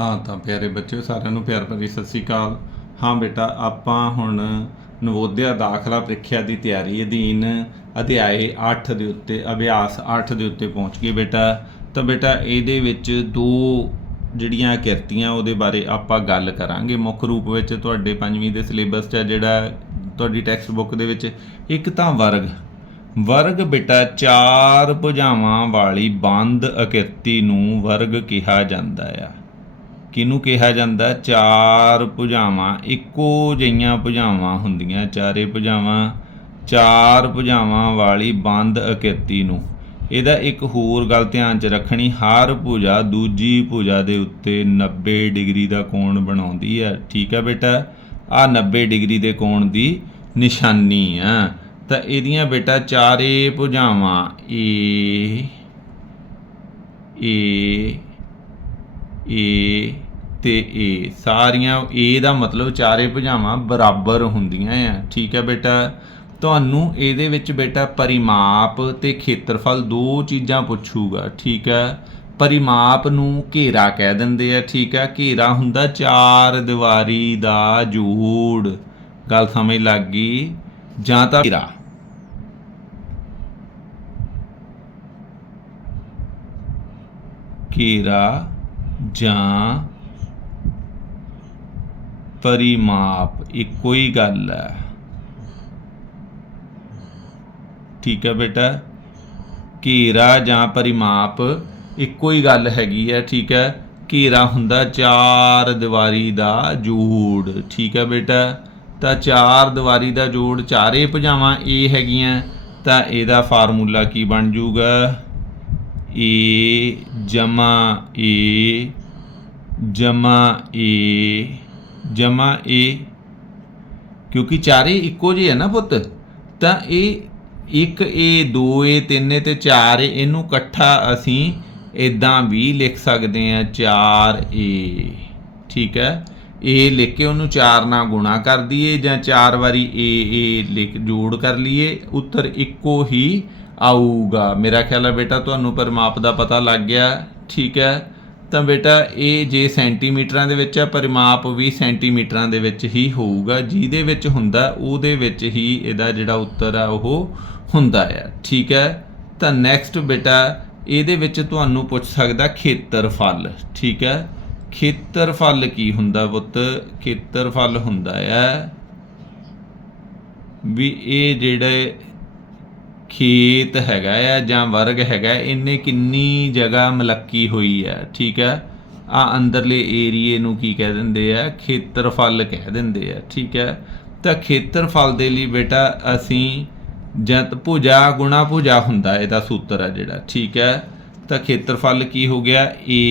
ਹਾਂ, ਤਾਂ ਪਿਆਰੇ ਬੱਚਿਓ, ਸਾਰਿਆਂ ਨੂੰ ਪਿਆਰ ਭਰੀ ਸਤਿ ਸ੍ਰੀ ਅਕਾਲ। ਹਾਂ ਬੇਟਾ, ਆਪਾਂ ਹੁਣ ਨਵੋਦਿਆ ਦਾਖਲਾ ਪ੍ਰੀਖਿਆ ਦੀ ਤਿਆਰੀ, ਅਧੀਨ ਅਧਿਆਏ 8 ਦੇ ਉੱਤੇ, ਅਭਿਆਸ 8 ਦੇ ਉੱਤੇ ਪਹੁੰਚ ਗਏ ਬੇਟਾ। ਤਾਂ ਬੇਟਾ, ਇਹਦੇ ਵਿੱਚ ਦੋ ਜਿਹੜੀਆਂ ਕਿਰਤੀਆਂ, ਉਹਦੇ ਬਾਰੇ ਆਪਾਂ ਗੱਲ ਕਰਾਂਗੇ। ਮੁੱਖ ਰੂਪ ਵਿੱਚ ਤੁਹਾਡੇ ਪੰਜਵੀਂ ਦੇ ਸਿਲੇਬਸ 'ਚ ਆ ਜਿਹੜਾ ਤੁਹਾਡੀ ਟੈਕਸਟ ਬੁੱਕ ਦੇ ਵਿੱਚ। ਇੱਕ ਤਾਂ ਵਰਗ। ਵਰਗ ਬੇਟਾ, ਚਾਰ ਭੁਜਾਵਾਂ ਵਾਲੀ ਬੰਦ ਆਕਿਰਤੀ ਨੂੰ ਵਰਗ ਕਿਹਾ ਜਾਂਦਾ ਆ। ਕਿਹਨੂੰ ਕਿਹਾ ਜਾਂਦਾ? ਚਾਰ ਭੁਜਾਵਾਂ, ਇੱਕੋ ਜਿਹੀਆਂ ਭੁਜਾਵਾਂ ਹੁੰਦੀਆਂ। ਚਾਰੇ ਭੁਜਾਵਾਂ, ਚਾਰ ਭੁਜਾਵਾਂ ਵਾਲੀ ਬੰਦ ਆਕਿਰਤੀ ਨੂੰ। ਇਹਦਾ ਇੱਕ ਹੋਰ ਗੱਲ ਧਿਆਨ 'ਚ ਰੱਖਣੀ, ਹਰ ਭੁਜਾ ਦੂਜੀ ਭੁਜਾ ਦੇ ਉੱਤੇ 90 ਡਿਗਰੀ ਦਾ ਕੋਣ ਬਣਾਉਂਦੀ ਹੈ। ਠੀਕ ਹੈ ਬੇਟਾ ਆ 90 ਡਿਗਰੀ ਦੇ ਕੋਣ ਦੀ ਨਿਸ਼ਾਨੀ ਆ। ਤਾਂ ਇਹਦੀਆਂ ਬੇਟਾ ਚਾਰੇ ਭੁਜਾਵਾਂ, ਏ ਏ ਏ ਤੇ ਏ। ਸਾਰੀਆਂ ਏ ਦਾ ਮਤਲਬ ਚਾਰੇ ਭੁਜਾਵਾਂ ਬਰਾਬਰ ਹੁੰਦੀਆਂ ਆ। ਠੀਕ ਹੈ ਬੇਟਾ? ਤੁਹਾਨੂੰ ਇਹਦੇ ਵਿੱਚ ਬੇਟਾ ਪਰਿਮਾਪ ਤੇ ਖੇਤਰਫਲ ਦੋ ਚੀਜ਼ਾਂ ਪੁੱਛੂਗਾ, ਠੀਕ ਹੈ ਪਰਿਮਾਪ ਨੂੰ ਘੇਰਾ ਕਹਿ ਦਿੰਦੇ ਆ, ਠੀਕ ਹੈ ਘੇਰਾ ਹੁੰਦਾ ਚਾਰ ਦੀਵਾਰੀ ਦਾ ਜੋੜ। ਗੱਲ ਸਮਝ ਲੱਗ ਗਈ? ਜਾਂ ਤਾਂ ਘੇਰਾ। ਘੇਰਾ ਜਾਂ ਪਰਿਮਾਪ ਇੱਕੋ ਹੀ ਗੱਲ ਹੈ। ਠੀਕ ਹੈ ਬੇਟਾ। ਘੇਰਾ ਜਾਂ ਪਰਿਮਾਪ ਇੱਕੋ ਹੀ ਗੱਲ ਹੈਗੀ ਹੈ, ਠੀਕ ਹੈ। ਘੇਰਾ ਹੁੰਦਾ ਚਾਰ ਦੀਵਾਰੀ ਦਾ ਜੋੜ, ਠੀਕ ਹੈ ਬੇਟਾ। ਤਾਂ ਚਾਰ ਦੀਵਾਰੀ ਦਾ ਜੋੜ ਚਾਰੇ ਭੁਜਾਵਾਂ ਇਹ ਹੈਗੀਆਂ, ਤਾਂ ਇਹਦਾ ਫਾਰਮੂਲਾ ਕੀ ਬਣ ਜਾਊਗਾ? ਏ ਜਮਾ ਏ ਜਮਾ ਏ ਜਮਾ ਏ ਕਿਉਂਕਿ ਚਾਰੇ ਇੱਕੋ ਜਿਹੇ ਆ ਨਾ ਪੁੱਤ। ਤਾਂ ਇਹ ਇੱਕ ਏ ਦੋ ਏ ਤਿੰਨ ਏ ਤੇ ਚਾਰ ਏ ਇਹਨੂੰ ਇਕੱਠਾ ਅਸੀਂ ਇਦਾਂ ਵੀ ਲਿਖ ਸਕਦੇ ਆ 4a ਠੀਕ ਹੈ? ਏ ਲਿਖ ਕੇ ਉਹਨੂੰ 4 ਨਾਲ ਗੁਣਾ ਕਰ ਦਈਏ ਜਾਂ 4 ਵਾਰੀ ਏ ਏ ਲਿਖ, ਜੋੜ ਕਰ ਲਈਏ। ਉੱਤਰ ਇੱਕੋ ਹੀ ਆਊਗਾ। ਮੇਰਾ ਖਿਆਲ ਹੈ ਬੇਟਾ, ਤੁਹਾਨੂੰ ਪਰਿਮਾਪ ਦਾ ਪਤਾ ਲੱਗ ਗਿਆ। ਠੀਕ ਹੈ। ਤਾਂ ਬੇਟਾ, ਇਹ ਜੇ ਸੈਂਟੀਮੀਟਰਾਂ ਦੇ ਵਿੱਚ ਹੈ ਪਰਿਮਾਪ ਵੀ ਸੈਂਟੀਮੀਟਰਾਂ ਦੇ ਵਿੱਚ ਹੀ ਹੋਊਗਾ। ਜਿਹਦੇ ਵਿੱਚ ਹੁੰਦਾ, ਉਹਦੇ ਵਿੱਚ ਹੀ ਇਹਦਾ ਜਿਹੜਾ ਉੱਤਰ ਆ, ਉਹ ਹੁੰਦਾ ਆ। ਠੀਕ ਹੈ। ਤਾਂ ਨੈਕਸਟ ਬੇਟਾ, ਇਹਦੇ ਵਿੱਚ ਤੁਹਾਨੂੰ ਪੁੱਛ ਸਕਦਾ ਖੇਤਰਫਲ। ਠੀਕ ਹੈ। ਖੇਤਰਫਲ ਕੀ ਹੁੰਦਾ ਪੁੱਤ? ਖੇਤਰਫਲ ਹੁੰਦਾ ਆ ਵੀ ਇਹ ਜਿਹੜੇ ਖੇਤ ਹੈਗਾ ਆ ਜਾਂ ਵਰਗ ਹੈਗਾ, ਇਹਨੇ ਕਿੰਨੀ ਜਗ੍ਹਾ ਮਲੱਕੀ ਹੋਈ ਹੈ ਠੀਕ ਹੈ ਆ ਅੰਦਰਲੇ ਏਰੀਏ ਨੂੰ ਕੀ ਕਹਿ ਦਿੰਦੇ ਆ? ਖੇਤਰਫਲ ਕਹਿ ਦਿੰਦੇ ਆ, ਠੀਕ ਹੈ ਤਾਂ ਖੇਤਰਫਲ ਦੇ ਲਈ ਬੇਟਾ ਅਸੀਂ ਜਦ ਭੁਜਾ, ਗੁਣਾ ਭੁਜਾ ਹੁੰਦਾ ਇਹਦਾ ਸੂਤਰ ਆ ਜਿਹੜਾ, ਠੀਕ ਹੈ ਤਾਂ ਖੇਤਰਫਲ ਕੀ ਹੋ ਗਿਆ? A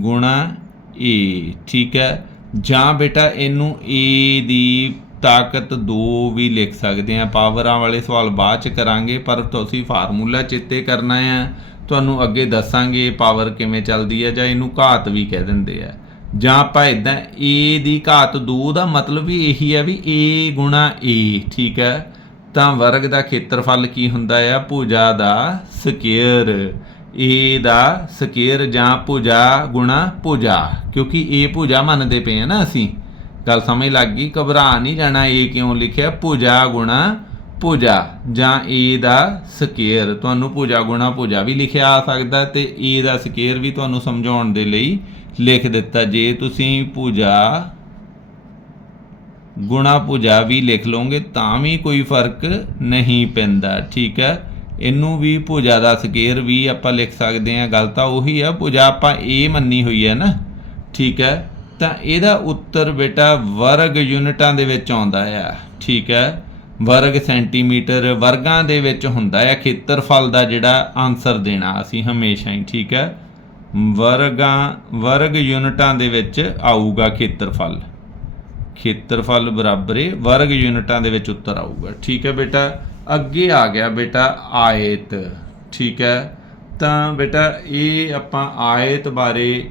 ਗੁਣਾ a, ਠੀਕ ਹੈ ਜਾਂ ਬੇਟਾ ਇਹਨੂੰ a ਦੀ ਤਾਕਤ 2 ਵੀ ਲਿਖ ਸਕਦੇ ਆ ਪਾਵਰਾਂ ਵਾਲੇ ਸਵਾਲ ਬਾਅਦ ਚ ਕਰਾਂਗੇ, ਪਰ ਤੁਸੀਂ ਫਾਰਮੂਲਾ ਚਿੱਤੇ ਕਰਨਾ ਹੈ। ਤੁਹਾਨੂੰ ਅੱਗੇ ਦੱਸਾਂਗੇ ਪਾਵਰ ਕਿਵੇਂ ਚੱਲਦੀ ਹੈ ਜਾਂ ਇਹਨੂੰ ਘਾਤ ਵੀ ਕਹਿ ਦਿੰਦੇ ਆ। ਜਾਂ ਆਪਾਂ ਇਦਾਂ a ਦੀ ਘਾਤ 2 ਦਾ ਮਤਲਬ ਵੀ ਇਹੀ ਹੈ ਵੀ a ਗੁਣਾ a, ਠੀਕ ਹੈ? ਤਾਂ ਵਰਗ ਦਾ ਖੇਤਰਫਲ ਕੀ ਹੁੰਦਾ ਹੈ ਭੁਜਾ ਦਾ ਸਕੁਅਰ। A ਦਾ ਸਕੁਅਰ ਜਾਂ ਭੁਜਾ ਗੁਣਾ ਭੁਜਾ, ਕਿਉਂਕਿ a ਭੁਜਾ ਮੰਨਦੇ ਪਏ ਆ ਨਾ ਅਸੀਂ। ਗੱਲ ਸਮਝ ਲੱਗ ਗਈ? ਘਬਰਾ ਨਹੀਂ ਜਾਣਾ ਇਹ ਕਿਉਂ ਲਿਖਿਆ? ਭੁਜਾ ਗੁਣਾ ਭੁਜਾ ਜਾਂ ਏ ਦਾ ਸਕੇਅਰ। ਤੁਹਾਨੂੰ ਭੁਜਾ ਗੁਣਾ ਭੁਜਾ ਵੀ ਲਿਖਿਆ ਆ ਸਕਦਾ ਤੇ ਏ ਦਾ ਸਕੇਅਰ ਵੀ ਤੁਹਾਨੂੰ ਸਮਝਾਉਣ ਦੇ ਲਈ ਲਿਖ ਦਿੱਤਾ। ਜੇ ਤੁਸੀਂ ਭੁਜਾ ਗੁਣਾ ਭੁਜਾ ਵੀ ਲਿਖ ਲਓਗੇ ਤਾਂ ਵੀ ਕੋਈ ਫ਼ਰਕ ਨਹੀਂ ਪੈਂਦਾ, ਠੀਕ ਹੈ? ਇਹਨੂੰ ਵੀ ਭੁਜਾ ਦਾ ਸਕੁਅਰ ਵੀ ਆਪਾਂ ਲਿਖ ਸਕਦੇ ਹਾਂ। ਗੱਲ ਤਾਂ ਉਹੀ ਆ, ਭੁਜਾ ਆਪਾਂ ਇਹ ਮੰਨੀ ਹੋਈ ਹੈ ਨਾ, ਠੀਕ ਹੈ? ਤਾਂ ਇਹਦਾ ਉੱਤਰ ਬੇਟਾ ਵਰਗ ਯੂਨਿਟਾਂ ਦੇ ਵਿੱਚ ਆਉਂਦਾ ਆ। ਠੀਕ ਹੈ। ਵਰਗ ਸੈਂਟੀਮੀਟਰ ਵਰਗਾਂ ਦੇ ਵਿੱਚ ਹੁੰਦਾ ਹੈ ਖੇਤਰਫਲ ਦਾ ਜਿਹੜਾ ਆਨਸਰ ਦੇਣਾ ਅਸੀਂ ਹਮੇਸ਼ਾ ਹੀ, ਠੀਕ ਹੈ। ਵਰਗਾਂ, ਵਰਗ ਯੂਨਿਟਾਂ ਦੇ ਵਿੱਚ ਆਊਗਾ ਖੇਤਰਫਲ। ਖੇਤਰਫਲ ਬਰਾਬਰ ਹੈ ਵਰਗ ਯੂਨਿਟਾਂ ਦੇ ਵਿੱਚ ਉੱਤਰ ਆਊਗਾ। ਠੀਕ ਹੈ ਬੇਟਾ। ਅੱਗੇ ਆ ਗਿਆ ਬੇਟਾ ਆਇਤ। ਠੀਕ ਹੈ। ਤਾਂ ਬੇਟਾ, ਇਹ ਆਪਾਂ ਆਇਤ ਬਾਰੇ